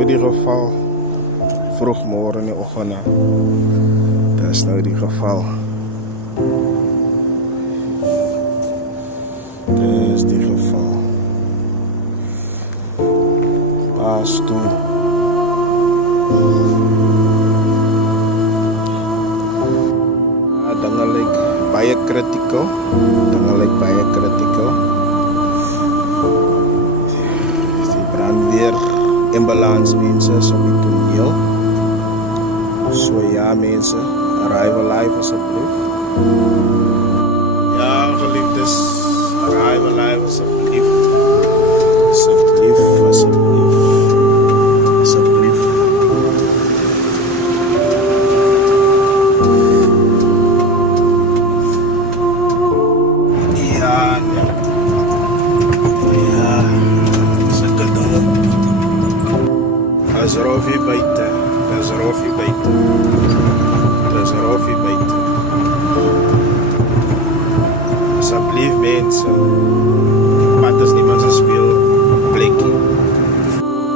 Nou die geval vroegmôre in die oggend. Dis nou die geval. Dis die geval. Pas toe. Dinge lyk baie critical. Die brandweer ambulance mense is op die toneel. So ja mense, arrive alive asseblief. Ja geliefdes, arrive alive asseblief. Asseblief. Dis roffie buite. Asseblief mense.